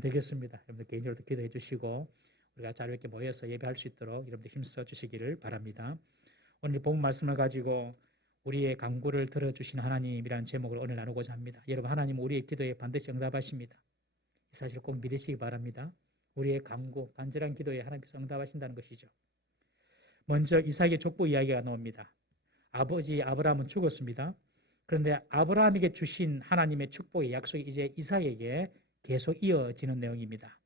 안 되겠습니다. 여러분들 개인적으로 기도해 주시고 우리가 잘 이렇게 모여서 예배할 수 있도록 여러분들 힘써 주시기를 바랍니다. 오늘 본 말씀을 가지고 우리의 간구를 들어주신 하나님이라는 제목을 오늘 나누고자 합니다. 여러분, 하나님 우리의 기도에 반드시 응답하십니다. 이 사실을 꼭 믿으시기 바랍니다. 우리의 간구, 간절한 기도에 하나님께서 응답하신다는 것이죠. 먼저 이삭의 족보 이야기가 나옵니다. 아버지 아브라함은 죽었습니다. 그런데 아브라함에게 주신 하나님의 축복의 약속이 이제 이삭에게 계속 이어지는 내용입니다.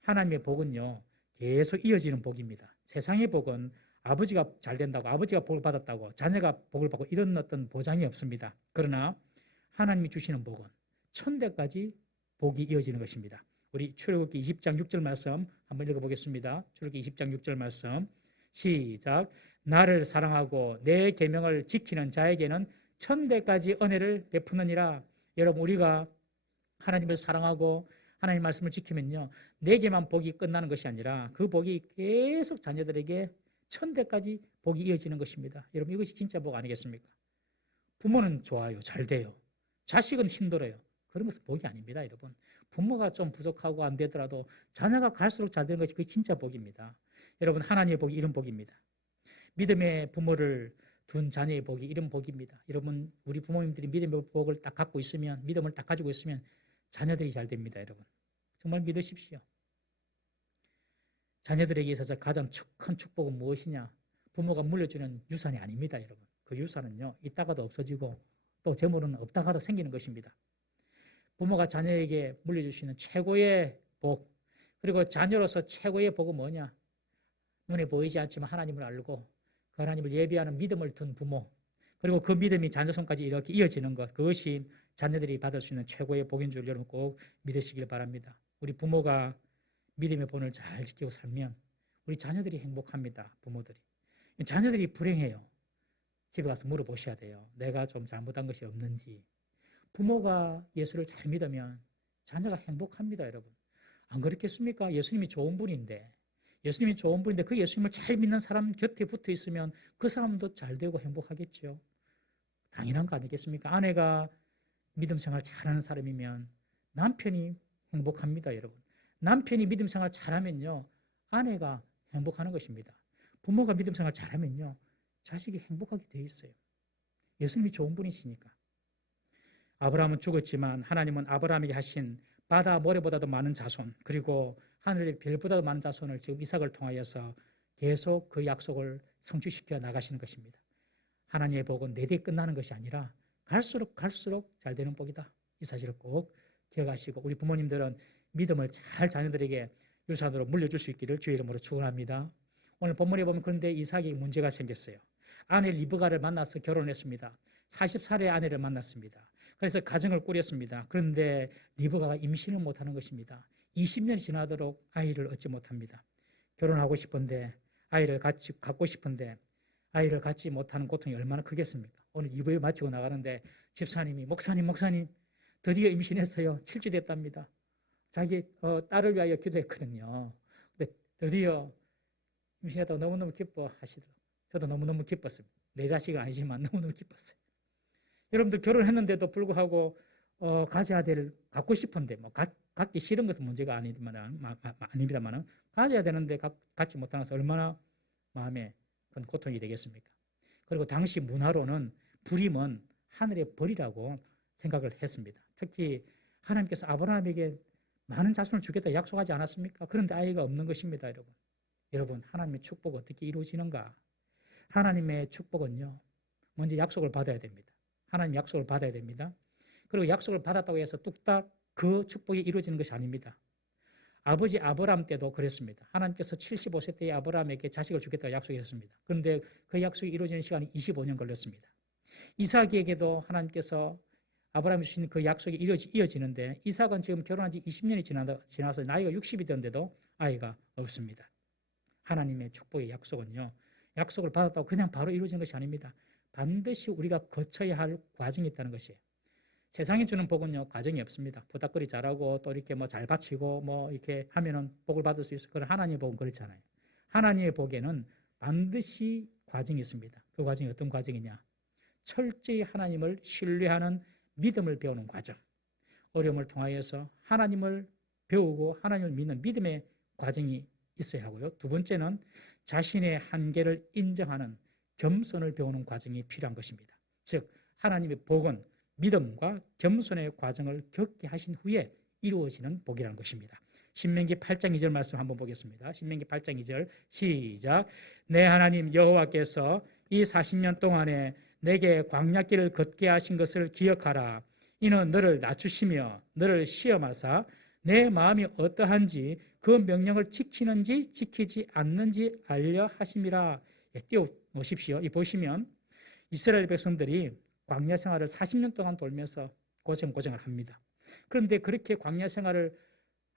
하나님의 복은요, 계속 이어지는 복입니다. 세상의 복은 아버지가 잘 된다고, 아버지가 복을 받았다고, 자녀가 복을 받고 이런 어떤 보장이 없습니다. 그러나 하나님이 주시는 복은 천대까지 복이 이어지는 것입니다. 우리 출애굽기 20장 6절 말씀 한번 읽어보겠습니다. 출애굽기 20장 6절 말씀 시작. 나를 사랑하고 내 계명을 지키는 자에게는 천대까지 은혜를 베푸느니라. 여러분, 우리가 하나님을 사랑하고 하나님 말씀을 지키면요, 내게만 복이 끝나는 것이 아니라 그 복이 계속 자녀들에게 천대까지 복이 이어지는 것입니다. 여러분, 이것이 진짜 복 아니겠습니까? 부모는 좋아요, 잘 돼요. 자식은 힘들어요. 그런 것은 복이 아닙니다. 여러분, 부모가 좀 부족하고 안 되더라도 자녀가 갈수록 잘 되는 것이 그게 진짜 복입니다. 여러분, 하나님의 복이 이런 복입니다. 믿음의 부모를 둔 자녀의 복이 이런 복입니다. 여러분, 우리 부모님들이 믿음의 복을 딱 갖고 있으면, 믿음을 딱 가지고 있으면 자녀들이 잘 됩니다. 여러분, 정말 믿으십시오. 자녀들에게 있어서 가장 큰 축복은 무엇이냐? 부모가 물려주는 유산이 아닙니다. 여러분, 그 유산은요, 있다가도 없어지고 또 재물은 없다가도 생기는 것입니다. 부모가 자녀에게 물려주시는 최고의 복, 그리고 자녀로서 최고의 복은 뭐냐? 눈에 보이지 않지만 하나님을 알고 그 하나님을 예비하는 믿음을 둔 부모, 그리고 그 믿음이 자녀 손까지 이렇게 이어지는 것, 그것이 자녀들이 받을 수 있는 최고의 복인 줄 여러분 꼭 믿으시길 바랍니다. 우리 부모가 믿음의 본을 잘 지키고 살면 우리 자녀들이 행복합니다. 부모들이. 자녀들이 불행해요. 집에 가서 물어보셔야 돼요. 내가 좀 잘못한 것이 없는지. 부모가 예수를 잘 믿으면 자녀가 행복합니다. 여러분, 안 그렇겠습니까? 예수님이 좋은 분인데 그 예수님을 잘 믿는 사람 곁에 붙어 있으면 그 사람도 잘 되고 행복하겠죠. 당연한 거 아니겠습니까? 아내가 믿음 생활 잘하는 사람이면 남편이 행복합니다. 여러분, 남편이 믿음 생활 잘하면요, 아내가 행복하는 것입니다. 부모가 믿음 생활 잘하면요, 자식이 행복하게 되어 있어요. 예수님이 좋은 분이시니까. 아브라함은 죽었지만 하나님은 아브라함에게 하신 바다 모래보다도 많은 자손, 그리고 하늘의 별보다도 많은 자손을 지금 이삭을 통하여서 계속 그 약속을 성취시켜 나가시는 것입니다. 하나님의 복은 내게 끝나는 것이 아니라 갈수록 잘 되는 복이다. 이 사실을 꼭 기억하시고, 우리 부모님들은 믿음을 잘 자녀들에게 유산으로 물려줄 수 있기를 주의 이름으로 축원합니다. 오늘 본문에 보면 그런데 이삭에게 문제가 생겼어요. 아내 리브가를 만나서 결혼했습니다. 40살의 아내를 만났습니다. 그래서 가정을 꾸렸습니다. 그런데 리브가가 임신을 못하는 것입니다. 20년이 지나도록 아이를 얻지 못합니다. 결혼하고 싶은데, 아이를 같이 갖고 싶은데 아이를 갖지 못하는 고통이 얼마나 크겠습니까? 오늘 2부에 마치고 나가는데 집사님이 목사님 드디어 임신했어요. 7주 됐답니다. 자기 딸을 위하여 기도했거든요. 근데 드디어 임신했다고 너무너무 기뻐하시더라고요. 저도 너무너무 기뻤습니다. 내 자식은 아니지만 너무너무 기뻤어요. 여러분들 결혼했는데도 불구하고 가져야 될, 갖고 싶은데 갖기 싫은 것은 문제가 아닙니다만 가져야 되는데 갖지 못하는 것은 얼마나 마음에 큰 고통이 되겠습니까? 그리고 당시 문화로는 불임은 하늘의 벌이라고 생각을 했습니다. 특히 하나님께서 아브라함에게 많은 자손을 주겠다 약속하지 않았습니까? 그런데 아이가 없는 것입니다. 여러분, 하나님의 축복은 어떻게 이루어지는가? 하나님의 축복은요, 먼저 약속을 받아야 됩니다. 하나님 약속을 받아야 됩니다. 그리고 약속을 받았다고 해서 뚝딱 그 축복이 이루어지는 것이 아닙니다. 아버지 아브라함 때도 그랬습니다. 하나님께서 75세 때의 아브라함에게 자식을 주겠다고 약속했습니다. 그런데 그 약속이 이루어지는 시간이 25년 걸렸습니다. 이삭에게도 하나님께서 아브라함이 주신 그 약속이 이어지는데, 이삭은 지금 결혼한 지 20년이 지나서 나이가 60이 되는데도 아이가 없습니다. 하나님의 축복의 약속은요, 약속을 받았다고 그냥 바로 이루어지는 것이 아닙니다. 반드시 우리가 거쳐야 할 과정이 있다는 것이에요. 세상이 주는 복은요, 과정이 없습니다. 부닥거리 잘하고 또 이렇게 잘 바치고 이렇게 하면은 복을 받을 수 있어요. 그러나 하나님의 복은 그렇잖아요. 하나님의 복에는 반드시 과정이 있습니다. 그 과정이 어떤 과정이냐? 철저히 하나님을 신뢰하는 믿음을 배우는 과정. 어려움을 통하여서 하나님을 배우고 하나님을 믿는 믿음의 과정이 있어야 하고요. 두 번째는 자신의 한계를 인정하는 겸손을 배우는 과정이 필요한 것입니다. 즉 하나님의 복은 믿음과 겸손의 과정을 겪게 하신 후에 이루어지는 복이라는 것입니다. 신명기 8장 2절 말씀 한번 보겠습니다. 신명기 8장 2절 시작. 내 하나님 여호와께서 이 40년 동안에 내게 광야길을 걷게 하신 것을 기억하라. 이는 너를 낮추시며 너를 시험하사 내 마음이 어떠한지 그 명령을 지키는지 지키지 않는지 알려 하심이라. 띄워 놓으십시오. 이 보시면 이스라엘 백성들이 광야 생활을 40년 동안 돌면서 고생을 합니다. 그런데 그렇게 광야 생활을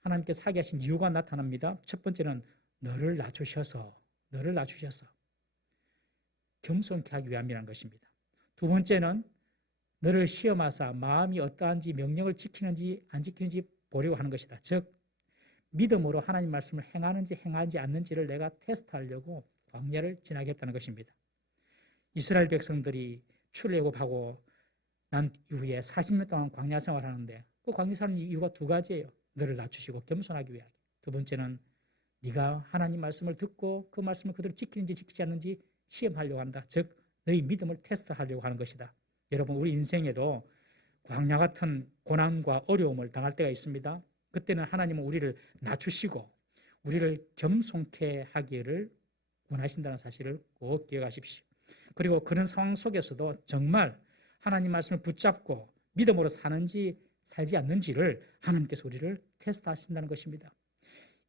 하나님께서 하게 하신 이유가 나타납니다. 첫 번째는 너를 낮추셔서 겸손케 하기 위함이라는 것입니다. 두 번째는 너를 시험하사 마음이 어떠한지 명령을 지키는지 안 지키는지 보려고 하는 것이다. 즉 믿음으로 하나님 말씀을 행하는지 않는지를 내가 테스트하려고 광야를 지나게 했다는 것입니다. 이스라엘 백성들이 출애굽하고 난 이후에 40년 동안 광야 생활하는데 그 광야 생활 이유가 두 가지예요. 너를 낮추시고 겸손하기 위하여. 두 번째는 네가 하나님 말씀을 듣고 그 말씀을 그대로 지키는지 지키지 않는지 시험하려고 한다. 즉 너희 믿음을 테스트하려고 하는 것이다. 여러분 우리 인생에도 광야 같은 고난과 어려움을 당할 때가 있습니다. 그때는 하나님은 우리를 낮추시고 우리를 겸손케 하기를 원하신다는 사실을 꼭 기억하십시오. 그리고 그런 상황 속에서도 정말 하나님 말씀을 붙잡고 믿음으로 사는지 살지 않는지를 하나님께서 우리를 테스트하신다는 것입니다.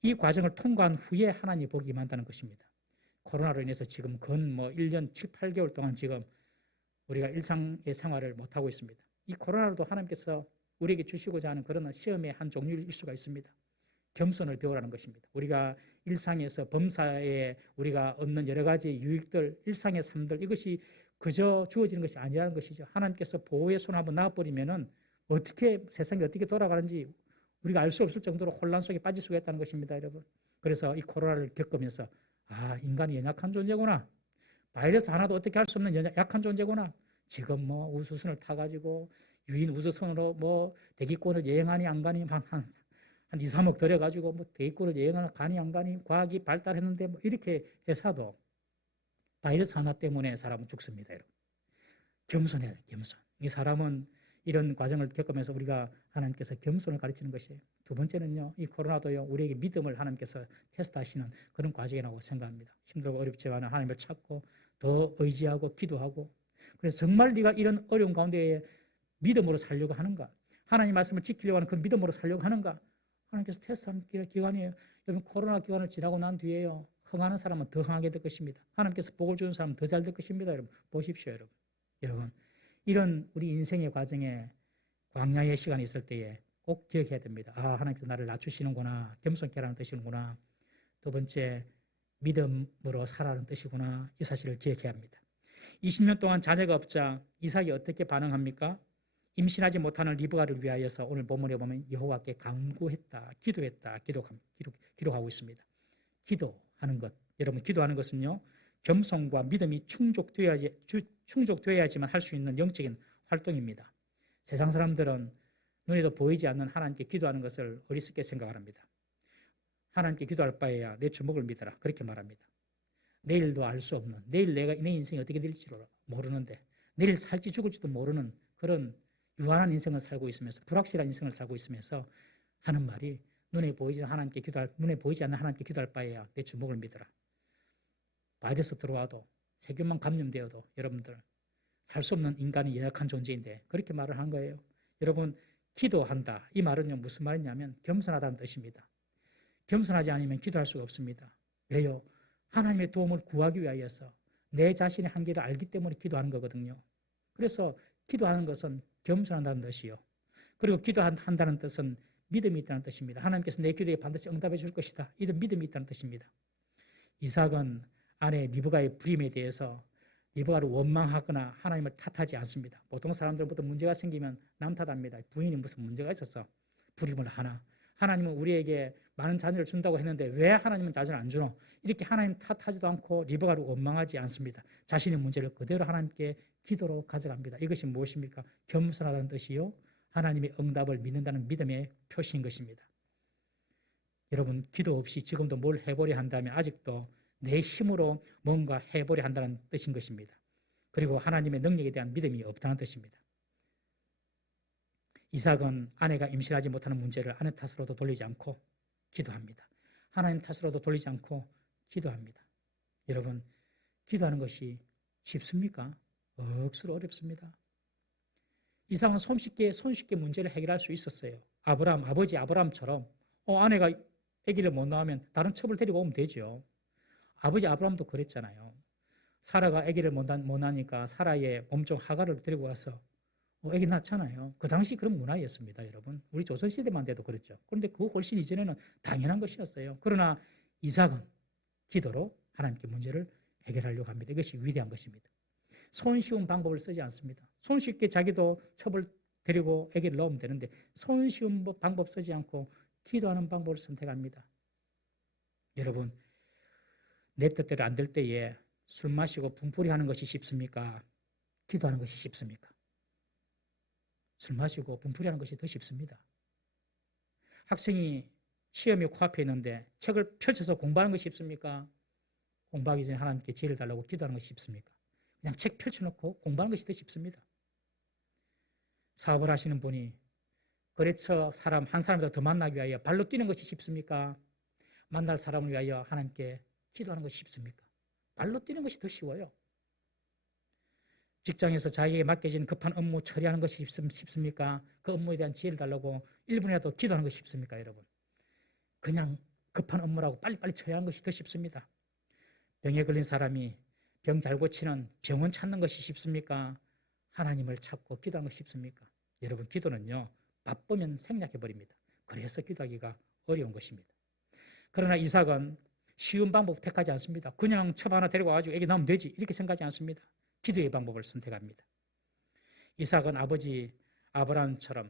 이 과정을 통과한 후에 하나님이 복이 임한다는 것입니다. 코로나로 인해서 지금 근 1년 7, 8개월 동안 지금 우리가 일상의 생활을 못하고 있습니다. 이 코로나로도 하나님께서 우리에게 주시고자 하는 그런 시험의 한 종류일 수가 있습니다. 겸손을 배우라는 것입니다. 우리가 일상에서 범사에 우리가 얻는 여러 가지 유익들, 일상의 삶들 이것이 그저 주어지는 것이 아니라는 것이죠. 하나님께서 보호의 손 한번 놔버리면은 어떻게 세상이 어떻게 돌아가는지 우리가 알 수 없을 정도로 혼란 속에 빠질 수가 있다는 것입니다, 여러분. 그래서 이 코로나를 겪으면서 인간이 연약한 존재구나. 바이러스 하나도 어떻게 할 수 없는 약한 존재구나. 지금 우주선을 타가지고 유인 우주선으로 대기권을 여행하니 안 가니 한 2, 3억 들여가지고 대기권을 여행하니 가니 안 가니 과학이 발달했는데 이렇게 해서도 바이러스 하나 때문에 사람은 죽습니다, 여러분. 겸손해야 돼요, 겸손. 이 사람은 이런 과정을 겪으면서 우리가 하나님께서 겸손을 가르치는 것이에요. 두 번째는요, 이 코로나도요, 우리에게 믿음을 하나님께서 테스트하시는 그런 과정이라고 생각합니다. 힘들고 어렵지만 하나님을 찾고 더 의지하고 기도하고 그래서 정말 네가 이런 어려운 가운데 믿음으로 살려고 하는가? 하나님 말씀을 지키려고 하는 그 믿음으로 살려고 하는가? 하나님께서 테스트하는 기간이에요. 여러분 코로나 기간을 지나고 난 뒤에요. 흥하는 사람은 더 흥하게 될 것입니다. 하나님께서 복을 주는 사람은 더 잘 될 것입니다. 여러분 보십시오. 여러분 이런 우리 인생의 과정에 광야의 시간이 있을 때에 꼭 기억해야 됩니다. 하나님께서 나를 낮추시는구나. 겸손케 하라는 뜻이구나. 두 번째 믿음으로 살아라는 뜻이구나. 이 사실을 기억해야 합니다. 20년 동안 자녀가 없자 이삭이 어떻게 반응합니까? 임신하지 못하는 리브가를 위하여서 오늘 본문에 보면 여호와께 간구했다, 기도했다, 기록하고 있습니다. 기도하는 것, 여러분 기도하는 것은요 겸손과 믿음이 충족되어야지만 할 수 있는 영적인 활동입니다. 세상 사람들은 눈에도 보이지 않는 하나님께 기도하는 것을 어리석게 생각을 합니다. 하나님께 기도할 바에야 내 주먹을 믿어라 그렇게 말합니다. 내일도 알 수 없는, 내일 내 인생이 어떻게 될지도 모르는데 내일 살지 죽을지도 모르는 그런 유한한 인생을 살고 있으면서 불확실한 인생을 살고 있으면서 하는 말이 눈에 보이지 않는 하나님께 기도할 바에야 내 주먹을 믿어라. 바이러스 들어와도 세균만 감염되어도 여러분들 살 수 없는 인간이 연약한 존재인데 그렇게 말을 한 거예요. 여러분 기도한다 이 말은요 무슨 말이냐면 겸손하다는 뜻입니다. 겸손하지 않으면 기도할 수가 없습니다. 왜요? 하나님의 도움을 구하기 위하여서 내 자신의 한계를 알기 때문에 기도하는 거거든요. 그래서 기도하는 것은 겸손한다는 뜻이요. 그리고 기도한다는 뜻은 믿음이 있다는 뜻입니다. 하나님께서 내 기도에 반드시 응답해 줄 것이다. 이런 믿음이 있다는 뜻입니다. 이삭은 아내 리브가의 불임에 대해서 리브가를 원망하거나 하나님을 탓하지 않습니다. 보통 사람들부터 문제가 생기면 남 탓합니다. 부인이 무슨 문제가 있어서 불임을 하나. 하나님은 우리에게 많은 자녀를 준다고 했는데 왜 하나님은 자녀를 안 주노? 이렇게 하나님 탓하지도 않고 리브가를 원망하지 않습니다. 자신의 문제를 그대로 하나님께 기도로 가져갑니다. 이것이 무엇입니까? 겸손하다는 뜻이요. 하나님의 응답을 믿는다는 믿음의 표시인 것입니다. 여러분, 기도 없이 지금도 뭘 해보려 한다면 아직도 내 힘으로 뭔가 해보려 한다는 뜻인 것입니다. 그리고 하나님의 능력에 대한 믿음이 없다는 뜻입니다. 이삭은 아내가 임신하지 못하는 문제를 아내 탓으로도 돌리지 않고 기도합니다. 하나님 탓으로도 돌리지 않고 기도합니다. 여러분, 기도하는 것이 쉽습니까? 억수로 어렵습니다. 이삭은 손쉽게 문제를 해결할 수 있었어요. 아버지 아브라함처럼 아내가 아기를 못 낳으면 다른 첩을 데리고 오면 되죠. 아버지 아브라함도 그랬잖아요. 사라가 아기를 못 낳으니까 사라의 몸종 하갈을 데리고 와서 아기 낳잖아요. 그 당시 그런 문화였습니다, 여러분. 우리 조선시대만 돼도 그랬죠. 그런데 그 훨씬 이전에는 당연한 것이었어요. 그러나 이삭은 기도로 하나님께 문제를 해결하려고 합니다. 이것이 위대한 것입니다. 손쉬운 방법을 쓰지 않습니다. 손쉽게 자기도 첩을 데리고 아기를 넣으면 되는데 손쉬운 방법 쓰지 않고 기도하는 방법을 선택합니다. 여러분, 내 뜻대로 안 될 때에 술 마시고 분풀이 하는 것이 쉽습니까? 기도하는 것이 쉽습니까? 술 마시고 분풀이 하는 것이 더 쉽습니다. 학생이 시험이 코앞에 있는데 책을 펼쳐서 공부하는 것이 쉽습니까? 공부하기 전에 하나님께 지혜를 달라고 기도하는 것이 쉽습니까? 그냥 책 펼쳐놓고 공부하는 것이 더 쉽습니다. 사업을 하시는 분이 거래처 사람 한 사람이라도 더 만나기 위하여 발로 뛰는 것이 쉽습니까? 만날 사람을 위하여 하나님께 기도하는 것이 쉽습니까? 발로 뛰는 것이 더 쉬워요. 직장에서 자기에게 맡겨진 급한 업무 처리하는 것이 쉽습니까? 그 업무에 대한 지혜를 달라고 1분이라도 기도하는 것이 쉽습니까, 여러분? 그냥 급한 업무라고 빨리빨리 처리하는 것이 더 쉽습니다. 병에 걸린 사람이 병 잘 고치는 병원 찾는 것이 쉽습니까? 하나님을 찾고 기도하는 것이 쉽습니까? 여러분, 기도는요, 바쁘면 생략해버립니다. 그래서 기도하기가 어려운 것입니다. 그러나 이삭은 쉬운 방법 택하지 않습니다. 그냥 첩 하나 데리고 와가지고 애기 낳으면 되지 이렇게 생각하지 않습니다. 기도의 방법을 선택합니다. 이삭은 아버지 아브라함처럼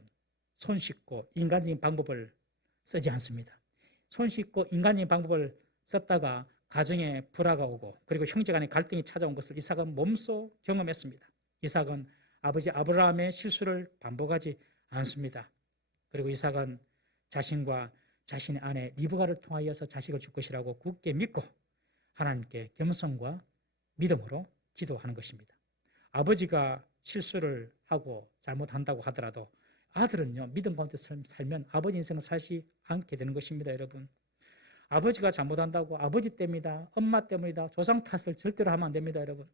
손쉽고 인간적인 방법을 쓰지 않습니다. 손쉽고 인간적인 방법을 썼다가 가정에 불화가 오고 그리고 형제간의 갈등이 찾아온 것을 이삭은 몸소 경험했습니다. 이삭은 아버지 아브라함의 실수를 반복하지 않습니다. 그리고 이삭은 자신과 자신의 아내 리브가를 통하여서 자식을 줄 것이라고 굳게 믿고 하나님께 겸손과 믿음으로 기도하는 것입니다. 아버지가 실수를 하고 잘못한다고 하더라도 아들은요, 믿음 가운데 살면 아버지 인생을 살지 않게 되는 것입니다, 여러분. 아버지가 잘못한다고 아버지 때문이다, 엄마 때문이다, 조상 탓을 절대로 하면 안 됩니다, 여러분.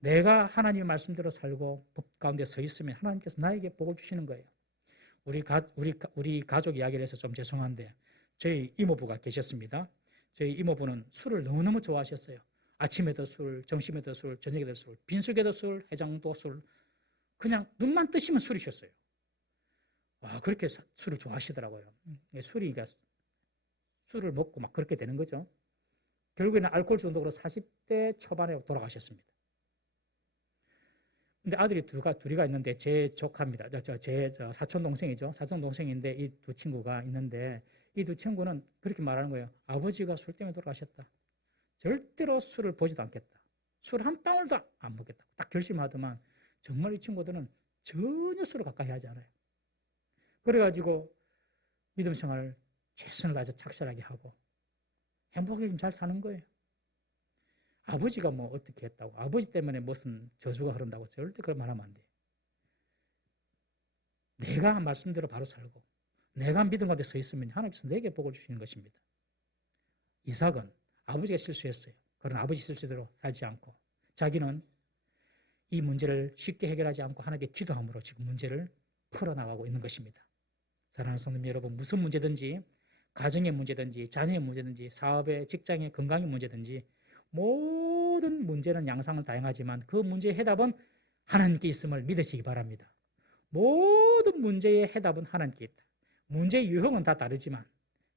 내가 하나님의 말씀대로 살고 법 가운데 서 있으면 하나님께서 나에게 복을 주시는 거예요. 우리 가족 이야기를 해서 좀 죄송한데 저희 이모부가 계셨습니다. 저희 이모부는 술을 너무너무 좋아하셨어요. 아침에도 술, 점심에도 술, 저녁에도 술, 빈속에도 술, 해장도 술, 그냥 눈만 뜨시면 술이셨어요. 와, 그렇게 술을 좋아하시더라고요. 술을 먹고 막 그렇게 되는 거죠. 결국에는 알코올 중독으로 40대 초반에 돌아가셨습니다. 근데 아들이 둘이가 있는데 제 조카입니다. 제 사촌 동생이죠. 사촌 동생인데 이 두 친구가 있는데 이 두 친구는 그렇게 말하는 거예요. 아버지가 술 때문에 돌아가셨다. 절대로 술을 보지도 않겠다. 술 한 방울도 안 먹겠다. 딱 결심하더만 정말 이 친구들은 전혀 술을 가까이 하지 않아요. 그래가지고 믿음 생활을 최선을 다해서 착실하게 하고 행복하게 좀 잘 사는 거예요. 아버지가 뭐 어떻게 했다고, 아버지 때문에 무슨 저주가 흐른다고 절대 그런 말 하면 안 돼요. 내가 한 말씀대로 바로 살고 내가 믿음 가운데 서 있으면 하나님께서 내게 복을 주시는 것입니다. 이삭은 아버지가 실수했어요. 그러나 아버지 실수대로 살지 않고 자기는 이 문제를 쉽게 해결하지 않고 하나님께 기도함으로 지금 문제를 풀어나가고 있는 것입니다. 사랑하는 성도님 여러분, 무슨 문제든지 가정의 문제든지 자녀의 문제든지 사업의 직장의 건강의 문제든지 모든 문제는 양상은 다양하지만 그 문제의 해답은 하나님께 있음을 믿으시기 바랍니다. 모든 문제의 해답은 하나님께 있다. 문제의 유형은 다 다르지만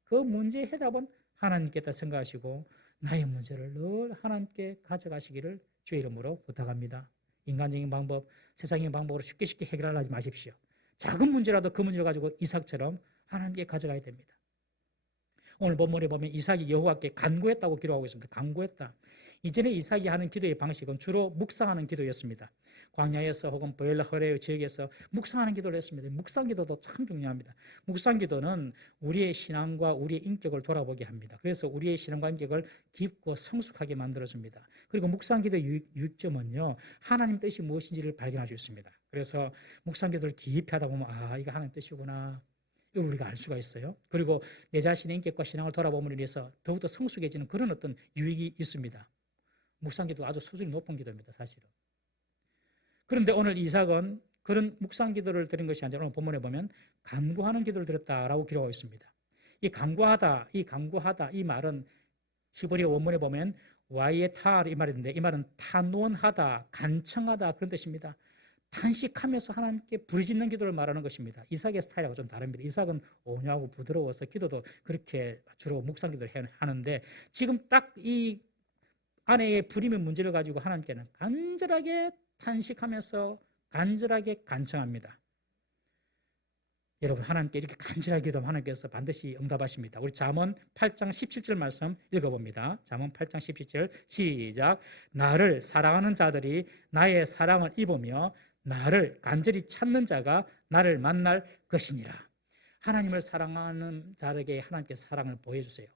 그 문제의 해답은 하나님께 있다 생각하시고 나의 문제를 늘 하나님께 가져가시기를 주의 이름으로 부탁합니다. 인간적인 방법, 세상적인 방법으로 쉽게 해결하지 마십시오. 작은 문제라도 그 문제를 가지고 이삭처럼 하나님께 가져가야 됩니다. 오늘 본문에 보면 이삭이 여호와께 간구했다고 기록하고 있습니다. 간구했다. 이전에 이삭이 하는 기도의 방식은 주로 묵상하는 기도였습니다. 광야에서 혹은 보엘라 허레 지역에서 묵상하는 기도를 했습니다. 묵상 기도도 참 중요합니다. 묵상 기도는 우리의 신앙과 우리의 인격을 돌아보게 합니다. 그래서 우리의 신앙과 인격을 깊고 성숙하게 만들어줍니다. 그리고 묵상 기도의 유익점은요, 하나님 뜻이 무엇인지를 발견할 수 있습니다. 그래서 묵상 기도를 깊이 하다 보면 이거 하나님 뜻이구나, 이걸 우리가 알 수가 있어요. 그리고 내 자신의 인격과 신앙을 돌아봄으로 인해서 더욱더 성숙해지는 그런 어떤 유익이 있습니다. 묵상기도 아주 수준이 높은 기도입니다, 사실은. 그런데 오늘 이삭은 그런 묵상기도를 드린 것이 아니라 오늘 본문에 보면 간구하는 기도를 드렸다라고 기록하고 있습니다. 이 간구하다, 이 말은 히브리 원문에 보면 와이에타르 이 말인데, 이 말은 탄원하다, 간청하다 그런 뜻입니다. 탄식하면서 하나님께 부르짖는 기도를 말하는 것입니다. 이삭의 스타일하고 좀 다릅니다. 이삭은 온유하고 부드러워서 기도도 그렇게 주로 묵상 기도를 하는데, 지금 딱 이 아내의 불임의 문제를 가지고 하나님께는 간절하게 탄식하면서 간절하게 간청합니다. 여러분, 하나님께 이렇게 간절하게 기도하면 하나님께서 반드시 응답하십니다. 우리 잠언 8장 17절 말씀 읽어봅니다. 잠언 8장 17절 시작. 나를 사랑하는 자들이 나의 사랑을 입으며 나를 간절히 찾는 자가 나를 만날 것이니라. 하나님을 사랑하는 자에게 하나님께서 사랑을 보여주세요.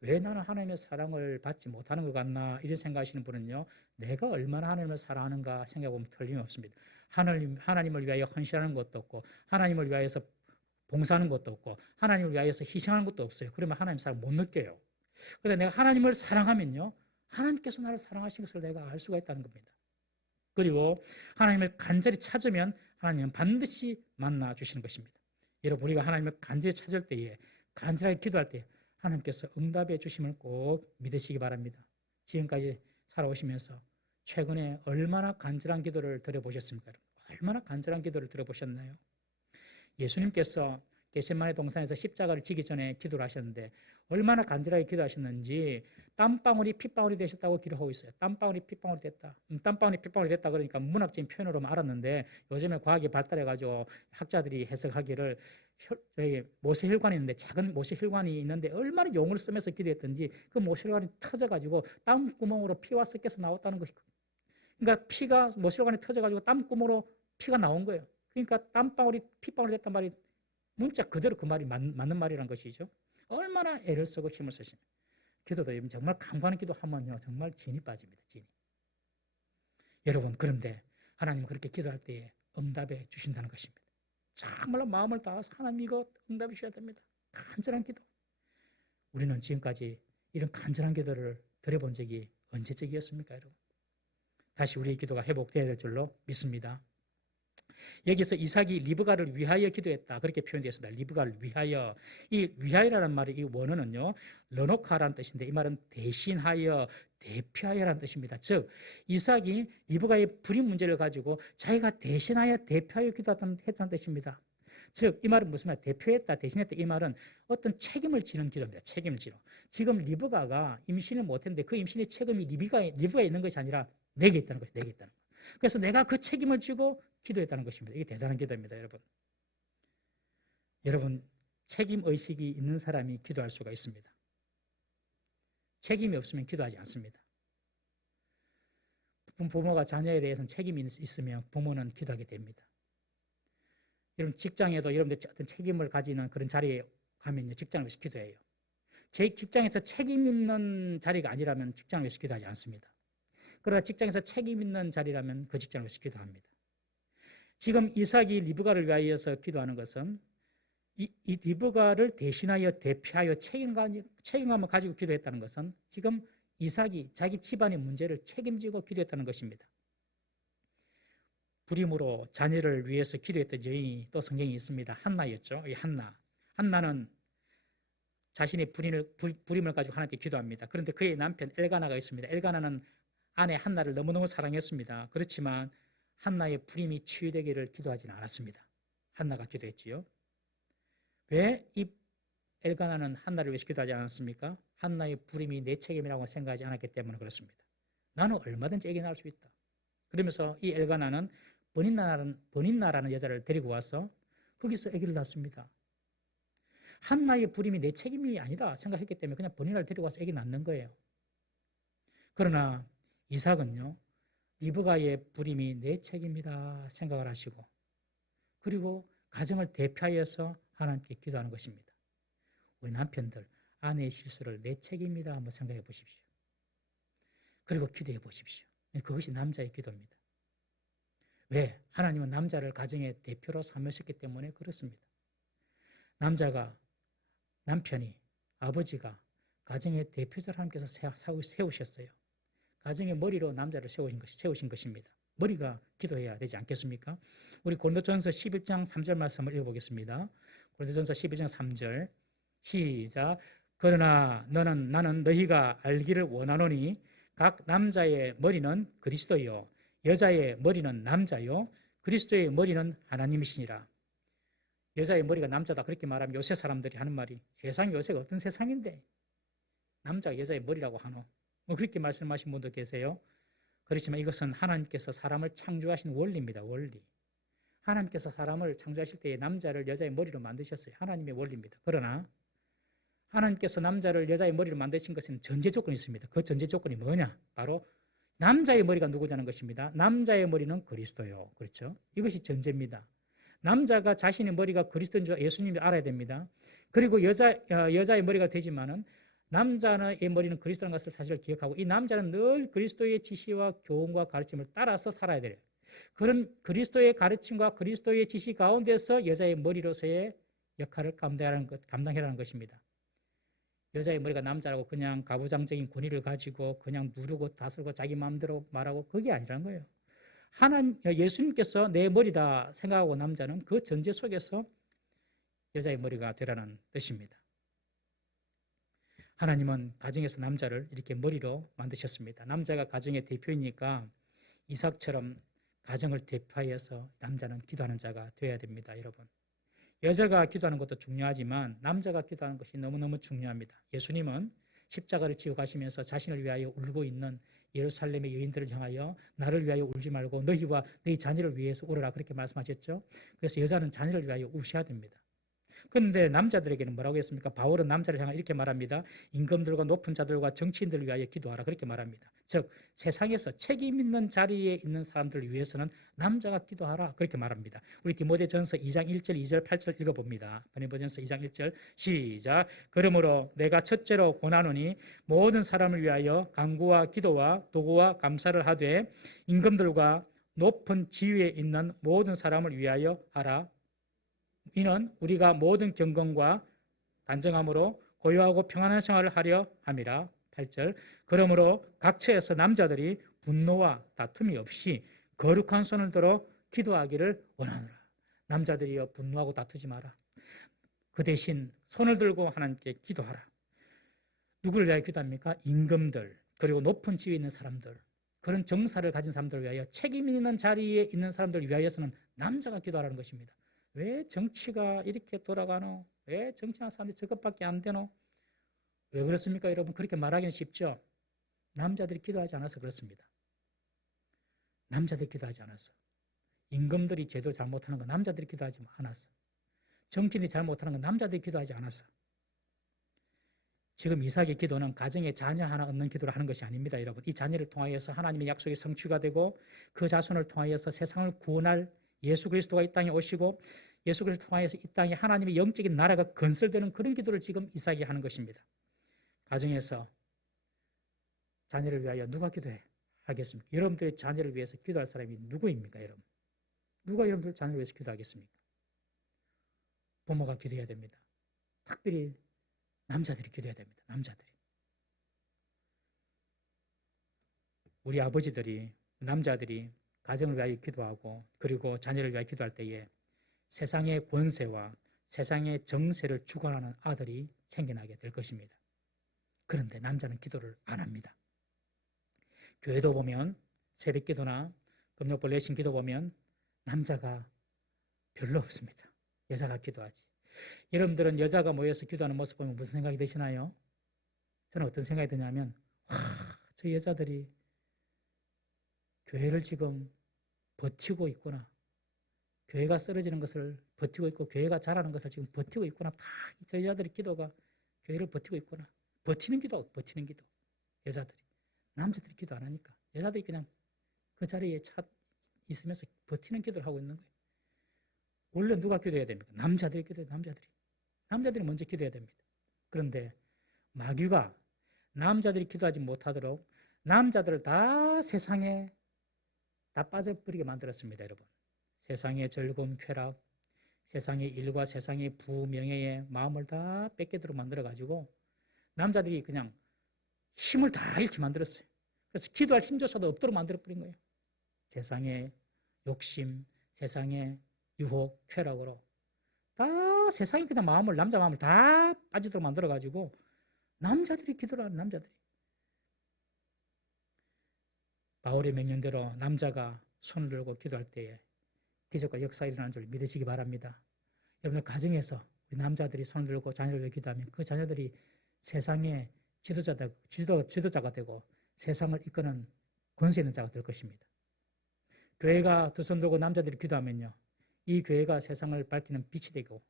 왜 나는 하나님의 사랑을 받지 못하는 것 같나, 이런 생각하시는 분은요, 내가 얼마나 하나님을 사랑하는가 생각해보면 틀림없습니다. 하나님을 위하여 헌신하는 것도 없고, 하나님을 위하여서 봉사하는 것도 없고, 하나님을 위하여서 희생하는 것도 없어요. 그러면 하나님 사랑 못 느껴요. 그런데 내가 하나님을 사랑하면요, 하나님께서 나를 사랑하신 것을 내가 알 수가 있다는 겁니다. 그리고 하나님을 간절히 찾으면 하나님은 반드시 만나 주시는 것입니다. 여러분, 우리가 하나님을 간절히 찾을 때에, 간절하게 기도할 때 하나님께서 응답해 주심을 꼭 믿으시기 바랍니다. 지금까지 살아오시면서 최근에 얼마나 간절한 기도를 드려보셨습니까? 얼마나 간절한 기도를 드려보셨나요? 예수님께서 겟세마네 동산에서 십자가를 지기 전에 기도를 하셨는데 얼마나 간절하게 기도하셨는지 땀방울이 핏방울이 되셨다고 기록하고 있어요. 땀방울이 핏방울이 됐다. 땀방울이 핏방울이 됐다 그러니까 문학적인 표현으로만 알았는데, 요즘에 과학이 발달해가지고 학자들이 해석하기를 저희 모세혈관이 있는데, 작은 모세혈관이 있는데 얼마나 용을 쓰면서 기도했던지 그 모세혈관이 터져가지고 땀구멍으로 피와 섞여서 나왔다는 것이, 그러니까 피가 모세혈관이 터져가지고 땀구멍으로 피가 나온 거예요. 그러니까 땀방울이 핏방울이 됐단 말이 문자 그대로 그 말이 맞는 말이란 것이죠. 얼마나 애를 쓰고 힘을 쓰시면. 기도도 정말 간구하는 기도 하면요, 정말 진이 빠집니다. 진이. 여러분, 그런데 하나님은 그렇게 기도할 때에 응답해 주신다는 것입니다. 정말로 마음을 다해서 하나님 이거 응답해 주셔야 됩니다. 간절한 기도. 우리는 지금까지 이런 간절한 기도를 드려본 적이 언제적이었습니까, 여러분? 다시 우리의 기도가 회복되어야 될 줄로 믿습니다. 여기서 이삭이 리브가를 위하여 기도했다, 그렇게 표현되어 있습니다. 리브가를 위하여. 이 위하여라는 말이, 이 원어는요, 르노카라는 뜻인데, 이 말은 대신하여, 대표하여라는 뜻입니다. 즉 이삭이 리브가의 불임 문제를 가지고 자기가 대신하여, 대표하여 기도했다는 뜻입니다. 즉 이 말은 무슨 말? 대표했다, 대신했다. 이 말은 어떤 책임을 지는 기도입니다. 책임을 지는. 지금 리브가가 임신을 못했는데 그 임신의 책임이 리브가에 있는 것이 아니라 내게 있다는 것이, 내게 있다는 것. 그래서 내가 그 책임을 지고 기도했다는 것입니다. 이게 대단한 기도입니다, 여러분. 여러분, 책임의식이 있는 사람이 기도할 수가 있습니다. 책임이 없으면 기도하지 않습니다. 부모가 자녀에 대해서는 책임이 있으면 부모는 기도하게 됩니다. 여러분, 직장에도 여러분들 어떤 책임을 가지는 그런 자리에 가면요, 직장을 위해서 기도해요. 제 직장에서 책임 있는 자리가 아니라면 직장을 위해서 기도하지 않습니다. 그러나 직장에서 책임 있는 자리라면 그 직장을 위해서 기도합니다. 지금 이삭이 리브가를 위하여서 기도하는 것은 이 리브가를 대신하여, 대표하여 책임감을 가지고 기도했다는 것은 지금 이삭이 자기 집안의 문제를 책임지고 기도했다는 것입니다. 불임으로 자녀를 위해서 기도했던 여인이 또 성경에 있습니다. 한나였죠. 이 한나는 자신의 불임을 가지고 하나님께 기도합니다. 그런데 그의 남편 엘가나가 있습니다. 엘가나는 아내 한나를 너무너무 사랑했습니다. 그렇지만 한나의 불임이 치유되기를 기도하지는 않았습니다. 한나가 기도했지요. 왜 이 엘가나는 한나를 위해서 기도하지 않았습니까? 한나의 불임이 내 책임이라고 생각하지 않았기 때문에 그렇습니다. 나는 얼마든지 애기 낳을 수 있다. 그러면서 이 엘가나는 버닌나라는 여자를 데리고 와서 거기서 아기를 낳습니다. 한나의 불임이 내 책임이 아니다 생각했기 때문에 그냥 버닌나를 데리고 와서 아기 낳는 거예요. 그러나 이삭은요, 리브가의 불임이 내 책임이다 생각을 하시고, 그리고 가정을 대표하여서 하나님께 기도하는 것입니다. 우리 남편들, 아내의 실수를 내 책임이다 한번 생각해 보십시오. 그리고 기도해 보십시오. 그것이 남자의 기도입니다. 왜? 하나님은 남자를 가정의 대표로 삼으셨기 때문에 그렇습니다. 남편이, 아버지가 가정의 대표자를 하나님께서 세우셨어요. 가정의 머리로 남자를 세우신 것입니다. 머리가 기도해야 되지 않겠습니까? 우리 고린도전서 11장 3절 말씀을 읽어보겠습니다. 고린도전서 11장 3절 시작. 그러나 나는 너희가 알기를 원하노니 각 남자의 머리는 그리스도요 여자의 머리는 남자요 그리스도의 머리는 하나님이시니라. 여자의 머리가 남자다 그렇게 말하면 요새 사람들이 하는 말이 세상 요새가 어떤 세상인데 남자가 여자의 머리라고 하노? 그렇게 말씀하신 분도 계세요. 그렇지만 이것은 하나님께서 사람을 창조하신 원리입니다. 원리. 하나님께서 사람을 창조하실 때에 남자를 여자의 머리로 만드셨어요. 하나님의 원리입니다. 그러나 하나님께서 남자를 여자의 머리로 만드신 것은 전제 조건이 있습니다. 그 전제 조건이 뭐냐? 바로 남자의 머리가 누구냐는 것입니다. 남자의 머리는 그리스도요. 그렇죠? 이것이 전제입니다. 남자가 자신의 머리가 그리스도인 줄 예수님이 알아야 됩니다. 그리고 여자의 머리가 되지만은 남자의 머리는 그리스도라는 것을 사실을 기억하고 이 남자는 늘 그리스도의 지시와 교훈과 가르침을 따라서 살아야 돼요. 그런 그리스도의 가르침과 그리스도의 지시 가운데서 여자의 머리로서의 역할을 감당해라는 것입니다. 여자의 머리가 남자라고 그냥 가부장적인 권위를 가지고 그냥 누르고 다스리고 자기 마음대로 말하고 그게 아니라는 거예요. 예수님께서 내 머리다 생각하고 남자는 그 전제 속에서 여자의 머리가 되라는 뜻입니다. 하나님은 가정에서 남자를 이렇게 머리로 만드셨습니다. 남자가 가정의 대표이니까 이삭처럼 가정을 대표하여서 남자는 기도하는 자가 되어야 됩니다. 여러분. 여자가 기도하는 것도 중요하지만 남자가 기도하는 것이 너무너무 중요합니다. 예수님은 십자가를 지고 가시면서 자신을 위하여 울고 있는 예루살렘의 여인들을 향하여 나를 위하여 울지 말고 너희와 너희 자녀를 위해서 울어라 그렇게 말씀하셨죠. 그래서 여자는 자녀를 위하여 우셔야 됩니다. 그런데 남자들에게는 뭐라고 했습니까? 바울은 남자를 향해 이렇게 말합니다. 임금들과 높은 자들과 정치인들을 위하여 기도하라 그렇게 말합니다. 즉 세상에서 책임 있는 자리에 있는 사람들을 위해서는 남자가 기도하라 그렇게 말합니다. 우리 디모데전서 2장 1절 2절 8절 읽어봅니다. 디모데전서 2장 1절 시작. 그러므로 내가 첫째로 권하노니 모든 사람을 위하여 간구와 기도와 도구와 감사를 하되 임금들과 높은 지위에 있는 모든 사람을 위하여 하라. 이는 우리가 모든 경건과 단정함으로 고요하고 평안한 생활을 하려 함이라. 8절. 그러므로 각 처에서 남자들이 분노와 다툼이 없이 거룩한 손을 들어 기도하기를 원하노라. 남자들이여 분노하고 다투지 마라. 그 대신 손을 들고 하나님께 기도하라. 누구를 위하여 기도합니까? 임금들 그리고 높은 지위에 있는 사람들 그런 정사를 가진 사람들을 위하여 책임 있는 자리에 있는 사람들을 위하여서는 남자가 기도하라는 것입니다. 왜 정치가 이렇게 돌아가노? 왜 정치하는 사람들이 저것밖에 안 되노? 왜 그렇습니까, 여러분? 그렇게 말하기는 쉽죠? 남자들이 기도하지 않아서 그렇습니다. 남자들이 기도하지 않아서. 임금들이 제대로 잘못하는 건 남자들이 기도하지 않아서. 정치인이 잘못하는 건 남자들이 기도하지 않아서. 지금 이삭의 기도는 가정에 자녀 하나 얻는 기도를 하는 것이 아닙니다, 여러분. 이 자녀를 통하여서 하나님의 약속이 성취가 되고 그 자손을 통하여서 세상을 구원할 예수 그리스도가 이 땅에 오시고 예수 그리스도를 통하여서 이 땅에 하나님의 영적인 나라가 건설되는 그런 기도를 지금 이삭이 하는 것입니다. 가정에서 자녀를 위하여 누가 기도하겠습니까? 여러분들의 자녀를 위해서 기도할 사람이 누구입니까, 여러분? 누가 여러분들 자녀를 위해서 기도하겠습니까? 부모가 기도해야 됩니다. 특별히 남자들이 기도해야 됩니다. 남자들이. 우리 아버지들이, 남자들이 가정을 위하여 기도하고 그리고 자녀를 위하여 기도할 때에 세상의 권세와 세상의 정세를 주관하는 아들이 생겨나게 될 것입니다. 그런데 남자는 기도를 안 합니다. 교회도 보면 새벽 기도나 금요일 레신 기도 보면 남자가 별로 없습니다. 여자가 기도하지. 여러분들은 여자가 모여서 기도하는 모습 보면 무슨 생각이 드시나요? 저는 어떤 생각이 드냐면 저 여자들이 교회를 지금 버티고 있구나. 교회가 쓰러지는 것을 버티고 있고 교회가 자라는 것을 지금 버티고 있구나. 다 저 여자들의 기도가 교회를 버티고 있구나. 버티는 기도. 여자들이. 남자들이 기도 안 하니까 여자들이 그냥 그 자리에 있으면서 버티는 기도를 하고 있는 거예요. 원래 누가 기도해야 됩니까? 남자들이 기도해야 돼요. 남자들이 먼저 기도해야 됩니다. 그런데 마귀가 남자들이 기도하지 못하도록 남자들을 다 세상에 다 빠져버리게 만들었습니다, 여러분. 세상의 즐거움, 쾌락, 세상의 일과 세상의 부명예에 마음을 다 뺏기도록 만들어가지고 남자들이 그냥 힘을 다 잃게 만들었어요. 그래서 기도할 힘조차도 없도록 만들어버린 거예요. 세상의 욕심, 세상의 유혹, 쾌락으로 다 세상에 그냥 남자 마음을 다 빠지도록 만들어가지고 남자들이 기도를 하는 남자들이. 바울의 명령대로 남자가 손을 들고 기도할 때에 기적과 역사 일어나는 줄 믿으시기 바랍니다. 여러분들 가정에서 우리 남자들이 손을 들고 자녀를 위해 기도하면 그 자녀들이 세상의 지도자가 되고 세상을 이끄는 권세 있는 자가 될 것입니다. 교회가 두 손 들고 남자들이 기도하면요, 이 교회가 세상을 밝히는 빛이 되고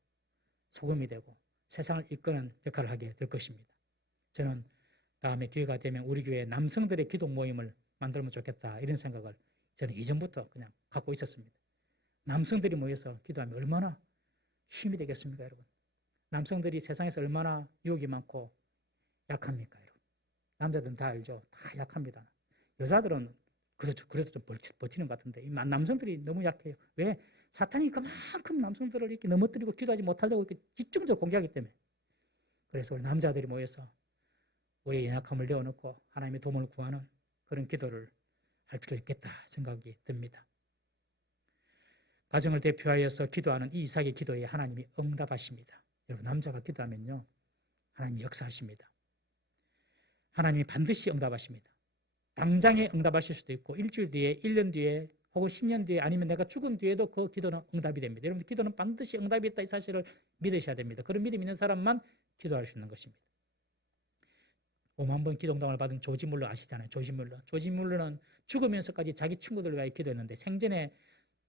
소금이 되고 세상을 이끄는 역할을 하게 될 것입니다. 저는 다음에 기회가 되면 우리 교회 남성들의 기도 모임을 만들면 좋겠다, 이런 생각을 저는 이전부터 그냥 갖고 있었습니다. 남성들이 모여서 기도하면 얼마나 힘이 되겠습니까, 여러분? 남성들이 세상에서 얼마나 유혹이 많고 약합니까, 여러분? 남자들은 다 알죠. 다 약합니다. 여자들은 그래도 좀 버티는 것 같은데 남성들이 너무 약해요. 왜? 사탄이 그만큼 남성들을 이렇게 넘어뜨리고 기도하지 못하려고 이렇게 집중적으로 공격하기 때문에. 그래서 우리 남자들이 모여서 우리의 연약함을 내어놓고 하나님의 도움을 구하는 그런 기도를 할 필요 있겠다 생각이 듭니다. 가정을 대표하여서 기도하는 이 이삭의 기도에 하나님이 응답하십니다. 여러분, 남자가 기도하면요, 하나님이 역사하십니다. 하나님이 반드시 응답하십니다. 당장에 응답하실 수도 있고 일주일 뒤에, 1년 뒤에, 혹은 10년 뒤에, 아니면 내가 죽은 뒤에도 그 기도는 응답이 됩니다. 여러분, 기도는 반드시 응답이 있다, 이 사실을 믿으셔야 됩니다. 그런 믿음 있는 사람만 기도할 수 있는 것입니다. 5만 번 기도응답을 받은 조지 물러 아시잖아요. 조지 물러는 죽으면서까지 자기 친구들을 위해 기도했는데 생전에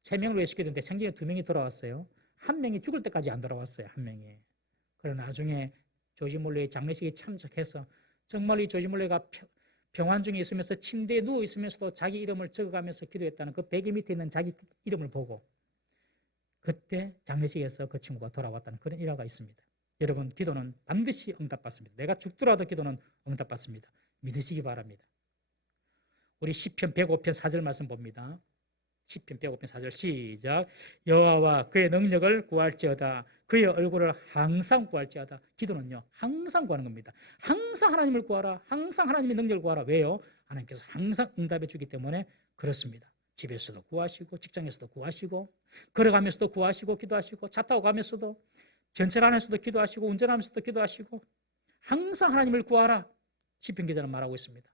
3명을 위해 기도했는데 생전에 2명이 돌아왔어요. 1명이 죽을 때까지 안 돌아왔어요. 1명이. 그러나 나중에 조지 물러의 장례식에 참석해서 정말 이 조지 물러가 병환 중에 있으면서 침대에 누워 있으면서도 자기 이름을 적어가면서 기도했다는 그 베개 밑에 있는 자기 이름을 보고 그때 장례식에서 그 친구가 돌아왔다는 그런 일화가 있습니다. 여러분, 기도는 반드시 응답받습니다. 내가 죽더라도 기도는 응답받습니다. 믿으시기 바랍니다. 우리 시편 105편 4절 말씀 봅니다. 시편 105편 4절 시작. 여호와와 그의 능력을 구할지어다. 그의 얼굴을 항상 구할지어다. 기도는요, 항상 구하는 겁니다. 항상 하나님을 구하라. 항상 하나님의 능력을 구하라. 왜요? 하나님께서 항상 응답해 주기 때문에 그렇습니다. 집에서도 구하시고, 직장에서도 구하시고, 걸어가면서도 구하시고, 기도하시고, 차 타고 가면서도, 전철 안에서도 기도하시고, 운전하면서도 기도하시고, 항상 하나님을 구하라. 시편 기자는 말하고 있습니다.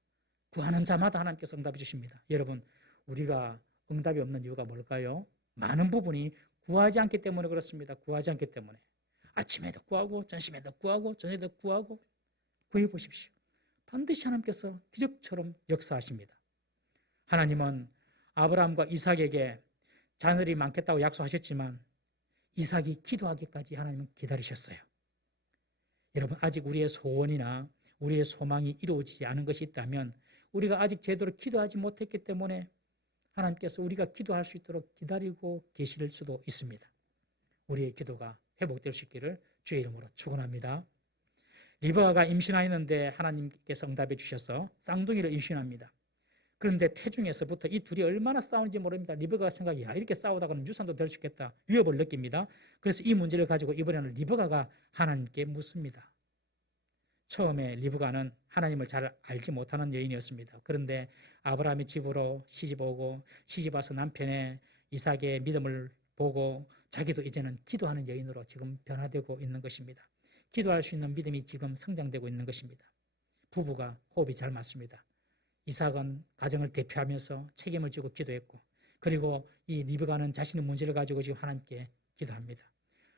구하는 자마다 하나님께서 응답해 주십니다. 여러분, 우리가 응답이 없는 이유가 뭘까요? 많은 부분이 구하지 않기 때문에 그렇습니다. 구하지 않기 때문에. 아침에도 구하고, 점심에도 구하고, 저녁에도 구하고, 구해 보십시오. 반드시 하나님께서 기적처럼 역사하십니다. 하나님은 아브라함과 이삭에게 자녀들이 많겠다고 약속하셨지만 이삭이 기도하기까지 하나님은 기다리셨어요. 여러분, 아직 우리의 소원이나 우리의 소망이 이루어지지 않은 것이 있다면 우리가 아직 제대로 기도하지 못했기 때문에 하나님께서 우리가 기도할 수 있도록 기다리고 계실 수도 있습니다. 우리의 기도가 회복될 수 있기를 주의 이름으로 축원합니다. 리브가가 임신하였는데 하나님께서 응답해 주셔서 쌍둥이를 임신합니다. 그런데 태중에서부터 이 둘이 얼마나 싸우는지 모릅니다. 리브가가 생각이 이렇게 싸우다가는 유산도 될 수 있겠다, 위협을 느낍니다. 그래서 이 문제를 가지고 이번에는 리브가가 하나님께 묻습니다. 처음에 리브가는 하나님을 잘 알지 못하는 여인이었습니다. 그런데 아브라함의 집으로 시집 오고 시집 와서 남편의 이삭의 믿음을 보고 자기도 이제는 기도하는 여인으로 지금 변화되고 있는 것입니다. 기도할 수 있는 믿음이 지금 성장되고 있는 것입니다. 부부가 호흡이 잘 맞습니다. 이삭은 가정을 대표하면서 책임을 지고 기도했고, 그리고 이 리브가는 자신의 문제를 가지고 지금 하나님께 기도합니다.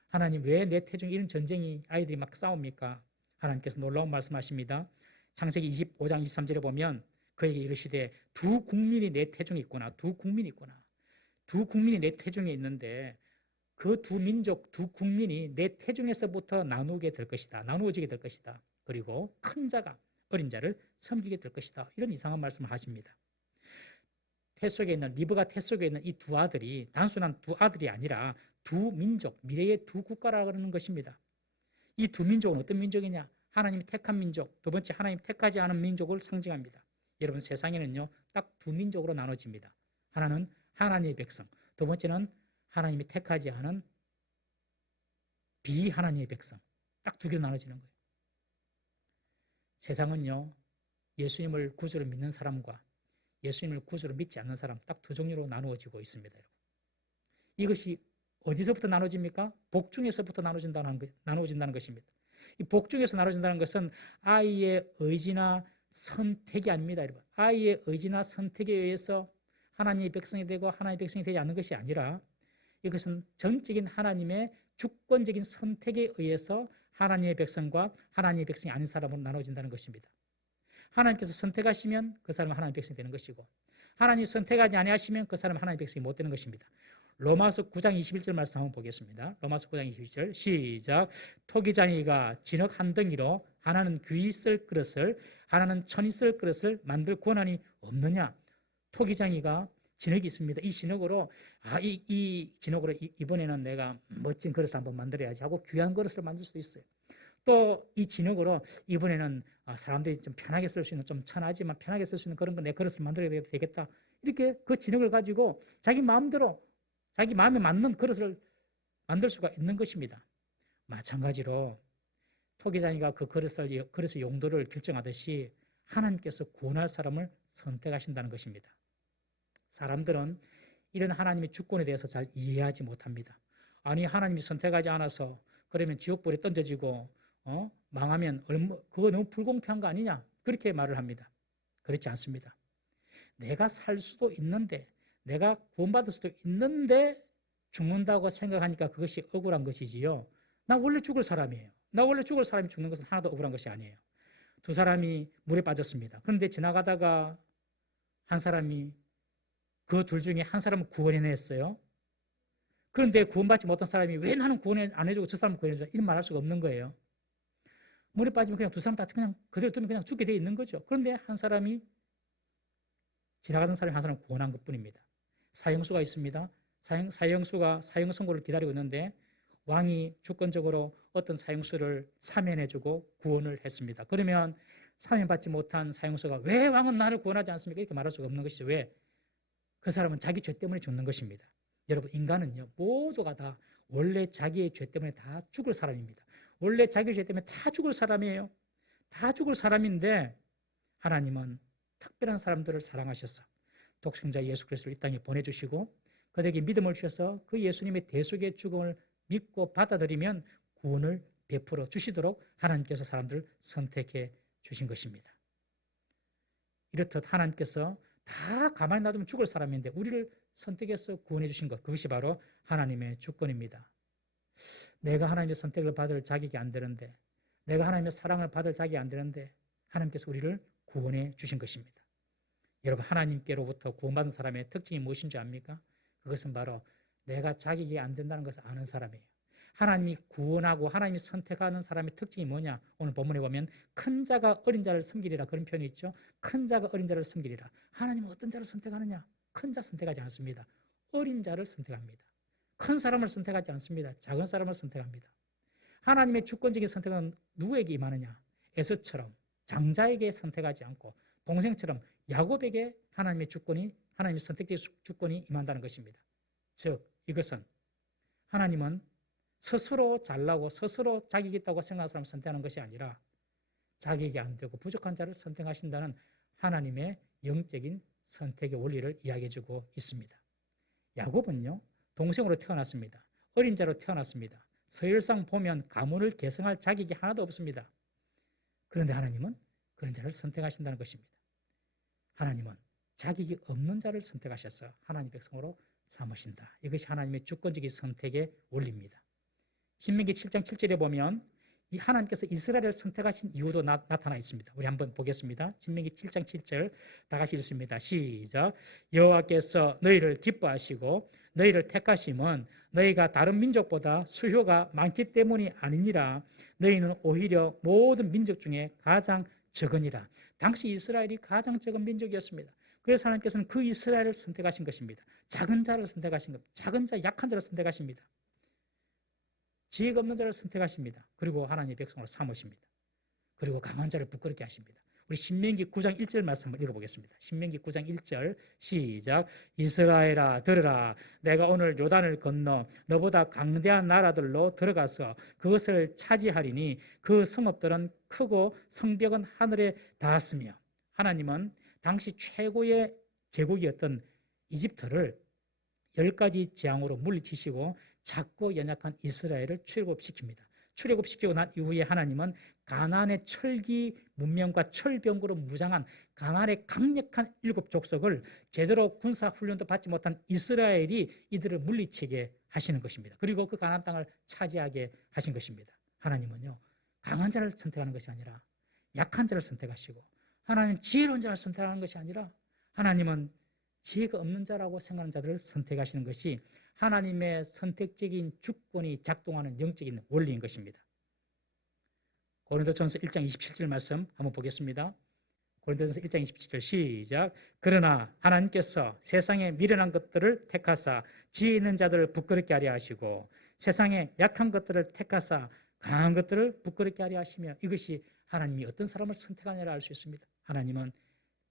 하나님, 왜 내 태중에 이런 전쟁이, 아이들이 막 싸웁니까? 하나님께서 놀라운 말씀하십니다. 창세기 25장 23절에 보면 그에게 이르시되 두 국민이 내 태중에 있구나. 두 국민이 있구나. 두 국민이 내 태중에 있는데 그 두 민족, 두 국민이 내 태중에서부터 나누게 될 것이다. 나누어지게 될 것이다. 그리고 큰 자가, 어린 자를 섬기게 될 것이다. 이런 이상한 말씀을 하십니다. 태 속에 있는 리브가 태 속에 있는 이 두 아들이 단순한 두 아들이 아니라 두 민족, 미래의 두 국가라고 하는 것입니다. 이 두 민족은 어떤 민족이냐? 하나님이 택한 민족, 두 번째 하나님 택하지 않은 민족을 상징합니다. 여러분, 세상에는요 딱 두 민족으로 나눠집니다. 하나는 하나님의 백성, 두 번째는 하나님이 택하지 않은 비하나님의 백성. 딱 두 개로 나눠지는 거예요. 세상은요 예수님을 구주로 믿는 사람과 예수님을 구주로 믿지 않는 사람 딱 두 종류로 나누어지고 있습니다. 여러분. 이것이 어디서부터 나눠집니까? 복중에서부터 나누어진다는 것입니다. 이 복중에서 나눠진다는 것은 아이의 의지나 선택이 아닙니다. 여러분. 아이의 의지나 선택에 의해서 하나님의 백성이 되고 하나님의 백성이 되지 않는 것이 아니라 이것은 전적인 하나님의 주권적인 선택에 의해서 하나님의 백성과 하나님의 백성이 아닌 사람으로 나눠진다는 것입니다. 하나님께서 선택하시면 그 사람은 하나님의 백성이 되는 것이고 하나님이 선택하지 아니하시면 그 사람은 하나님의 백성이 못 되는 것입니다. 로마서 9장 21절 말씀 한번 보겠습니다. 로마서 9장 21절 시작. 토기장이가 진흙 한 덩이로 하나는 귀 쓸 그릇을 하나는 천이 쓸 그릇을 만들 권한이 없느냐. 토기장이가 진흙이 있습니다. 이 진흙으로 이 진흙으로 이번에는 내가 멋진 그릇을 한번 만들어야지 하고 귀한 그릇을 만들 수도 있어요. 또 이 진흙으로 이번에는 사람들이 좀 편하게 쓸 수 있는 좀 천하지만 편하게 쓸 수 있는 그런 거 내 그릇을 만들어야 되겠다. 이렇게 그 진흙을 가지고 자기 마음대로 자기 마음에 맞는 그릇을 만들 수가 있는 것입니다. 마찬가지로 토기장이가 그 그릇의 용도를 결정하듯이 하나님께서 구원할 사람을 선택하신다는 것입니다. 사람들은 이런 하나님의 주권에 대해서 잘 이해하지 못합니다. 아니 하나님이 선택하지 않아서 그러면 지옥불에 던져지고 망하면 그거 너무 불공평한 거 아니냐 그렇게 말을 합니다. 그렇지 않습니다. 내가 살 수도 있는데 내가 구원받을 수도 있는데 죽는다고 생각하니까 그것이 억울한 것이지요. 나 원래 죽을 사람이에요. 나 원래 죽을 사람이 죽는 것은 하나도 억울한 것이 아니에요. 두 사람이 물에 빠졌습니다. 그런데 지나가다가 한 사람이 그 둘 중에 한 사람은 구원해냈어요. 그런데 구원받지 못한 사람이 왜 나는 구원 안 해주고 저 사람은 구원해줘? 이런 말 할 수가 없는 거예요. 물에 빠지면 그냥 두 사람 다 그냥 그대로 두면 그냥 죽게 돼 있는 거죠. 그런데 한 사람이 지나가던 사람이 한 사람을 구원한 것뿐입니다. 사형수가 있습니다. 사형수가 사형 선고를 기다리고 있는데 왕이 주권적으로 어떤 사형수를 사면해주고 구원을 했습니다. 그러면 사면받지 못한 사형수가 왜 왕은 나를 구원하지 않습니까? 이렇게 말할 수가 없는 것이죠. 왜? 그 사람은 자기 죄 때문에 죽는 것입니다. 여러분 인간은요 모두가 다 원래 자기의 죄 때문에 다 죽을 사람입니다. 원래 자기 죄 때문에 다 죽을 사람이에요. 다 죽을 사람인데 하나님은 특별한 사람들을 사랑하셔서 독생자 예수 그리스도를 이 땅에 보내주시고 그들에게 믿음을 주셔서 그 예수님의 대속의 죽음을 믿고 받아들이면 구원을 베풀어 주시도록 하나님께서 사람들을 선택해 주신 것입니다. 이렇듯 하나님께서 다 가만히 놔두면 죽을 사람인데 우리를 선택해서 구원해 주신 것, 그것이 바로 하나님의 주권입니다. 내가 하나님의 선택을 받을 자격이 안 되는데 내가 하나님의 사랑을 받을 자격이 안 되는데 하나님께서 우리를 구원해 주신 것입니다. 여러분 하나님께로부터 구원받은 사람의 특징이 무엇인 줄 압니까? 그것은 바로 내가 자격이 안 된다는 것을 아는 사람이에요. 하나님이 구원하고 하나님이 선택하는 사람의 특징이 뭐냐? 오늘 본문에 보면 큰 자가 어린 자를 섬기리라 그런 표현이 있죠. 큰 자가 어린 자를 섬기리라. 하나님은 어떤 자를 선택하느냐? 큰 자 선택하지 않습니다. 어린 자를 선택합니다. 큰 사람을 선택하지 않습니다. 작은 사람을 선택합니다. 하나님의 주권적인 선택은 누구에게 임하느냐? 에서처럼 장자에게 선택하지 않고 동생처럼 야곱에게 하나님의 주권이 하나님의 선택적인 주권이 임한다는 것입니다. 즉 이것은 하나님은 스스로 잘나고 스스로 자격이 있다고 생각하는 사람을 선택하는 것이 아니라 자격이 안 되고 부족한 자를 선택하신다는 하나님의 영적인 선택의 원리를 이야기해주고 있습니다. 야곱은요 동생으로 태어났습니다. 어린 자로 태어났습니다. 서열상 보면 가문을 계승할 자격이 하나도 없습니다. 그런데 하나님은 그런 자를 선택하신다는 것입니다. 하나님은 자격이 없는 자를 선택하셔서 하나님 백성으로 삼으신다. 이것이 하나님의 주권적인 선택의 원리입니다. 신명기 7장 7절에 보면 이 하나님께서 이스라엘을 선택하신 이유도 나타나 있습니다. 우리 한번 보겠습니다. 신명기 7장 7절 다 같이 읽습니다. 시작. 여호와께서 너희를 기뻐하시고 너희를 택하심은 너희가 다른 민족보다 수효가 많기 때문이 아니니라. 너희는 오히려 모든 민족 중에 가장 적으니라. 당시 이스라엘이 가장 적은 민족이었습니다. 그래서 하나님께서는 그 이스라엘을 선택하신 것입니다. 작은 자를 선택하신 겁니다. 작은 자, 약한 자를 선택하십니다. 지혜가 없는 자를 선택하십니다. 그리고 하나님의 백성을 삼으십니다. 그리고 강한 자를 부끄럽게 하십니다. 우리 신명기 9장 1절 말씀을 읽어보겠습니다. 신명기 9장 1절 시작. 이스라엘아 들으라. 내가 오늘 요단을 건너 너보다 강대한 나라들로 들어가서 그것을 차지하리니 그 성읍들은 크고 성벽은 하늘에 닿았으며. 하나님은 당시 최고의 제국이었던 이집트를 10가지 재앙으로 물리치시고 작고 연약한 이스라엘을 출애굽시킵니다. 출애굽시키고 난 이후에 하나님은 가나안의 철기 문명과 철병으로 무장한 가나안의 강력한 7족속을 제대로 군사 훈련도 받지 못한 이스라엘이 이들을 물리치게 하시는 것입니다. 그리고 그 가나안 땅을 차지하게 하신 것입니다. 하나님은요, 강한 자를 선택하는 것이 아니라 약한 자를 선택하시고, 하나님은 지혜로운 자를 선택하는 것이 아니라 하나님은 지혜가 없는 자라고 생각하는 자들을 선택하시는 것이 하나님의 선택적인 주권이 작동하는 영적인 원리인 것입니다. 고린도전서 1장 27절 말씀 한번 보겠습니다. 고린도전서 1장 27절 시작. 그러나 하나님께서 세상에 미련한 것들을 택하사 지혜 있는 자들을 부끄럽게 하려 하시고 세상에 약한 것들을 택하사 강한 것들을 부끄럽게 하려 하시며. 이것이 하나님이 어떤 사람을 선택하느냐를 알 수 있습니다. 하나님은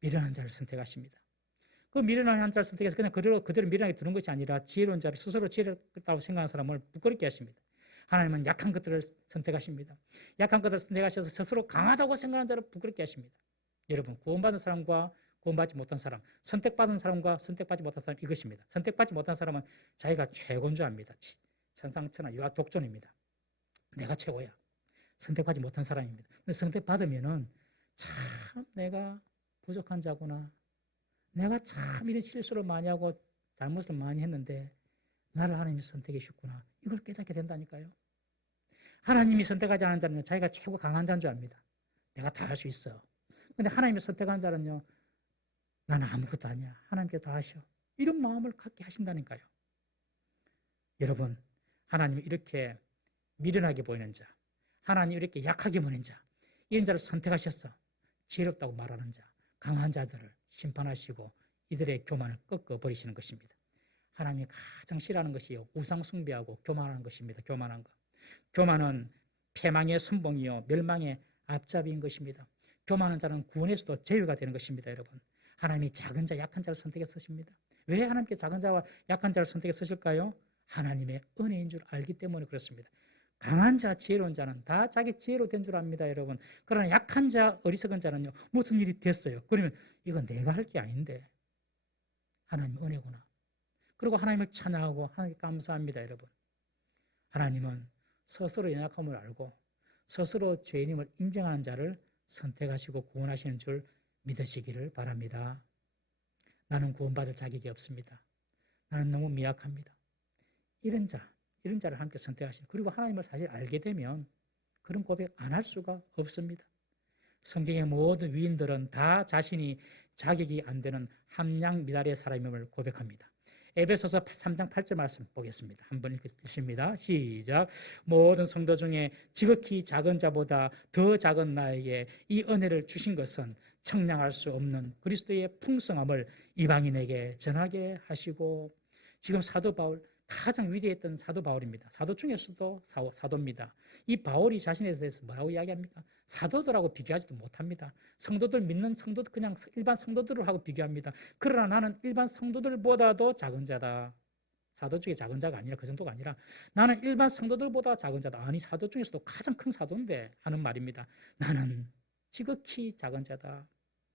미련한 자를 선택하십니다. 그 미련한 자를 선택해서 그냥 그대로 미련하게 두는 것이 아니라 지혜로운 자를, 스스로 지혜롭다고 생각하는 사람을 부끄럽게 하십니다. 하나님은 약한 것들을 선택하십니다. 약한 것들을 선택하셔서 스스로 강하다고 생각하는 자를 부끄럽게 하십니다. 여러분, 구원받은 사람과 구원받지 못한 사람, 선택받은 사람과 선택받지 못한 사람, 이것입니다. 선택받지 못한 사람은 자기가 최고인 줄 압니다. 천상천하 유아 독존입니다. 내가 최고야. 선택받지 못한 사람입니다. 근데 선택받으면은 참 내가 부족한 자구나, 내가 참 이런 실수를 많이 하고 잘못을 많이 했는데 나를 하나님이 선택해 주셨구나, 이걸 깨닫게 된다니까요. 하나님이 선택하지 않은 자는 자기가 최고 강한 자인 줄 압니다. 내가 다 할 수 있어. 근데 하나님이 선택한 자는요, 나는 아무것도 아니야, 하나님께 다 하셔, 이런 마음을 갖게 하신다니까요. 여러분, 하나님이 이렇게 미련하게 보이는 자, 하나님이 이렇게 약하게 보이는 자, 이런 자를 선택하셔서 지혜롭다고 말하는 자, 강한 자들을 심판하시고 이들의 교만을 꺾어버리시는 것입니다. 하나님이 가장 싫어하는 것이 우상 숭배하고 교만하는 것입니다. 교만한 것. 교만은 패망의 선봉이요 멸망의 앞잡이인 것입니다. 교만한 자는 구원에서도 제외가 되는 것입니다. 여러분, 하나님이 작은 자, 약한 자를 선택해 쓰십니다. 왜 하나님께 작은 자와 약한 자를 선택해 쓰실까요? 하나님의 은혜인 줄 알기 때문에 그렇습니다. 강한 자, 지혜로운 자는 다 자기 지혜로 된 줄 압니다, 여러분. 그러나 약한 자, 어리석은 자는요, 무슨 일이 됐어요. 그러면 이건 내가 할 게 아닌데 하나님 은혜구나. 그리고 하나님을 찬양하고 하나님께 감사합니다, 여러분. 하나님은 스스로 연약함을 알고 스스로 죄인임을 인정하는 자를 선택하시고 구원하시는 줄 믿으시기를 바랍니다. 나는 구원받을 자격이 없습니다. 나는 너무 미약합니다. 이런 자를 함께 선택하시는, 그리고 하나님을 사실 알게 되면 그런 고백 안 할 수가 없습니다. 성경의 모든 위인들은 다 자신이 자격이 안 되는 함량 미달의 사람임을 고백합니다. 에베소서 3장 8절 말씀 보겠습니다. 한번 읽습니다. 시작. 모든 성도 중에 지극히 작은 자보다 더 작은 나에게 이 은혜를 주신 것은 청량할 수 없는 그리스도의 풍성함을 이방인에게 전하게 하시고. 지금 사도 바울, 가장 위대했던 사도 바울입니다. 사도 중에서도 사도입니다. 이 바울이 자신에 대해서 뭐라고 이야기합니까? 사도들하고 비교하지도 못합니다. 성도들, 믿는 성도들, 그냥 일반 성도들하고 비교합니다. 그러나 나는 일반 성도들보다도 작은 자다. 사도 중에 작은 자가 아니라, 그 정도가 아니라 나는 일반 성도들보다 작은 자다. 아니, 사도 중에서도 가장 큰 사도인데 하는 말입니다. 나는 지극히 작은 자다.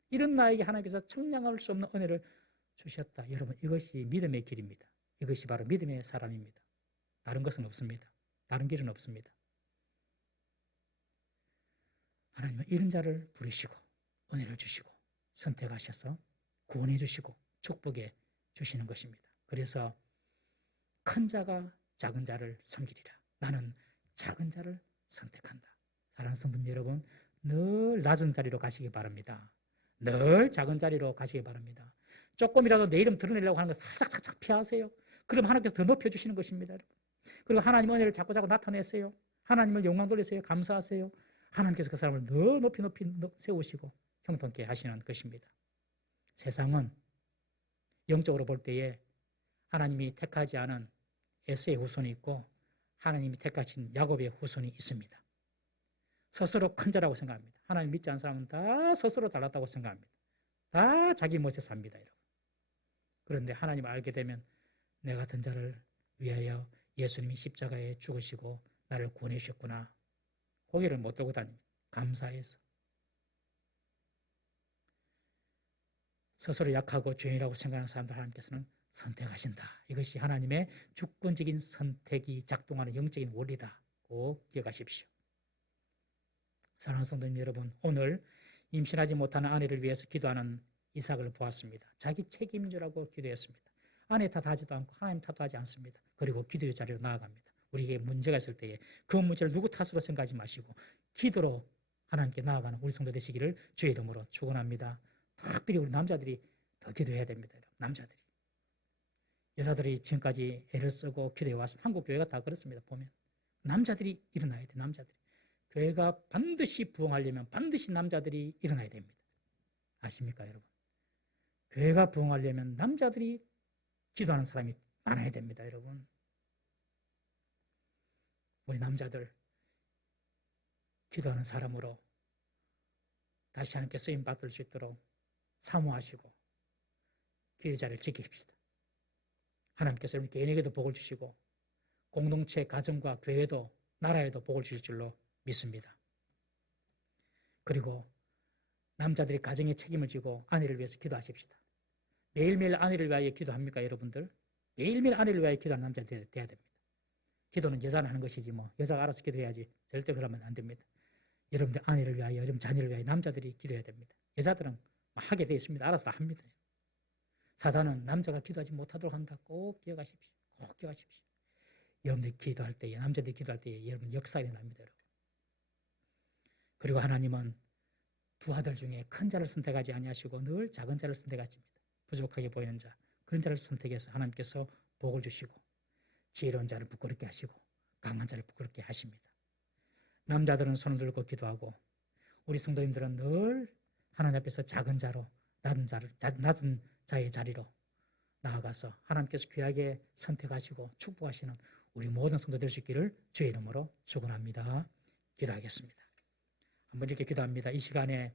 이런 나에게 하나님께서 청량할 수 없는 은혜를 주셨다. 여러분, 이것이 믿음의 길입니다. 이것이 바로 믿음의 사람입니다. 다른 것은 없습니다. 다른 길은 없습니다. 하나님은 이런 자를 부르시고 은혜를 주시고 선택하셔서 구원해 주시고 축복해 주시는 것입니다. 그래서 큰 자가 작은 자를 섬기리라. 나는 작은 자를 선택한다. 사랑하는 성도 여러분, 늘 낮은 자리로 가시기 바랍니다. 늘 작은 자리로 가시기 바랍니다. 조금이라도 내 이름 드러내려고 하는 거 살짝 피하세요. 그럼 하나님께서 더 높여주시는 것입니다. 그리고 하나님 은혜를 자꾸 나타내세요. 하나님을 영광 돌리세요. 감사하세요. 하나님께서 그 사람을 더 높이 세우시고 형통케 하시는 것입니다. 세상은 영적으로 볼 때에 하나님이 택하지 않은 에서의 후손이 있고 하나님이 택하신 야곱의 후손이 있습니다. 스스로 큰 자라고 생각합니다. 하나님 믿지 않는 사람은 다 스스로 잘났다고 생각합니다. 다 자기 멋에 삽니다, 여러분. 그런데 하나님을 알게 되면 내 같은 자를 위하여 예수님이 십자가에 죽으시고 나를 구원해 주셨구나. 고개를 못 들고 다닙니다. 감사해서. 스스로 약하고 죄인이라고 생각하는 사람들 하나님께서는 선택하신다. 이것이 하나님의 주권적인 선택이 작동하는 영적인 원리다고 기억하십시오. 사랑하는 성도님 여러분, 오늘 임신하지 못하는 아내를 위해서 기도하는 이삭을 보았습니다. 자기 책임인 줄 알고 기도했습니다. 아내 탓하지도 않고 하나님 탓하지 않습니다. 그리고 기도의 자리로 나아갑니다. 우리에게 문제가 있을 때에 그 문제를 누구 탓으로 생각하지 마시고 기도로 하나님께 나아가는 우리 성도 되시기를 주의 이름으로 축원합니다. 특별히 우리 남자들이 더 기도해야 됩니다. 남자들이. 여자들이 지금까지 애를 쓰고 기도해 왔습니다. 한국 교회가 다 그렇습니다. 보면 남자들이 일어나야 돼. 남자들이. 교회가 반드시 부흥하려면 반드시 남자들이 일어나야 됩니다. 아십니까, 여러분? 교회가 부흥하려면 남자들이 기도하는 사람이 많아야 됩니다, 여러분. 우리 남자들 기도하는 사람으로 다시 하나님께 쓰임 받을 수 있도록 사모하시고 기도의 자리를 지키십시다. 하나님께서 우리 개인에게도 복을 주시고 공동체, 가정과 교회도 나라에도 복을 주실 줄로 믿습니다. 그리고 남자들이 가정의 책임을 지고 아내를 위해서 기도하십시다. 매일매일 아내를 위하여 기도합니까, 여러분들? 매일매일 아내를 위하여 기도하는 남자들이 돼야 됩니다. 기도는 여자는 하는 것이지 뭐 여자가 알아서 기도해야지. 절대 그러면 안 됩니다. 여러분들 아내를 위하여, 여러분 자녀를 위하여 남자들이 기도해야 됩니다. 여자들은 하게 되어 있습니다. 알아서 다 합니다. 사단은 남자가 기도하지 못하도록 한다. 꼭 기억하십시오. 꼭 기억하십시오. 여러분들이 기도할 때에, 남자들이 기도할 때에 여러분 역사가 일어납니다. 여러분. 그리고 하나님은 두 아들 중에 큰 자를 선택하지 아니하시고 늘 작은 자를 선택하십니다. 부족하게 보이는 자, 그런 자를 선택해서 하나님께서 복을 주시고 지혜로운 자를 부끄럽게 하시고 강한 자를 부끄럽게 하십니다. 남자들은 손을 들고 기도하고 우리 성도님들은 늘 하나님 앞에서 작은 자로 낮은 자의 자리로 나아가서 하나님께서 귀하게 선택하시고 축복하시는 우리 모든 성도 될 수 있기를 주의 이름으로 축원합니다. 기도하겠습니다. 한번 이렇게 기도합니다. 이 시간에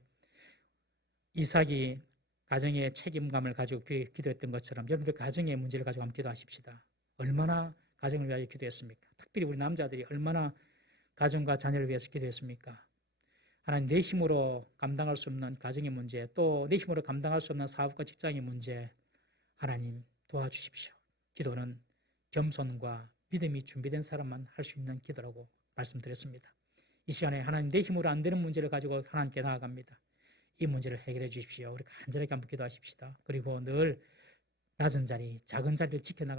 이삭이 가정의 책임감을 가지고 기도했던 것처럼 여러분들 가정의 문제를 가지고 한번 기도하십시다. 얼마나 가정을 위하여 기도했습니까? 특별히 우리 남자들이 얼마나 가정과 자녀를 위해서 기도했습니까? 하나님, 내 힘으로 감당할 수 없는 가정의 문제, 또 내 힘으로 감당할 수 없는 사업과 직장의 문제, 하나님 도와주십시오. 기도는 겸손과 믿음이 준비된 사람만 할 수 있는 기도라고 말씀드렸습니다. 이 시간에 하나님, 내 힘으로 안 되는 문제를 가지고 하나님께 나아갑니다. 이 문제를 해결해 주십시오. 우리 간절하게 한번 기도하십시다. 그리고 늘 낮은 자리, 작은 자리를 지켜나갈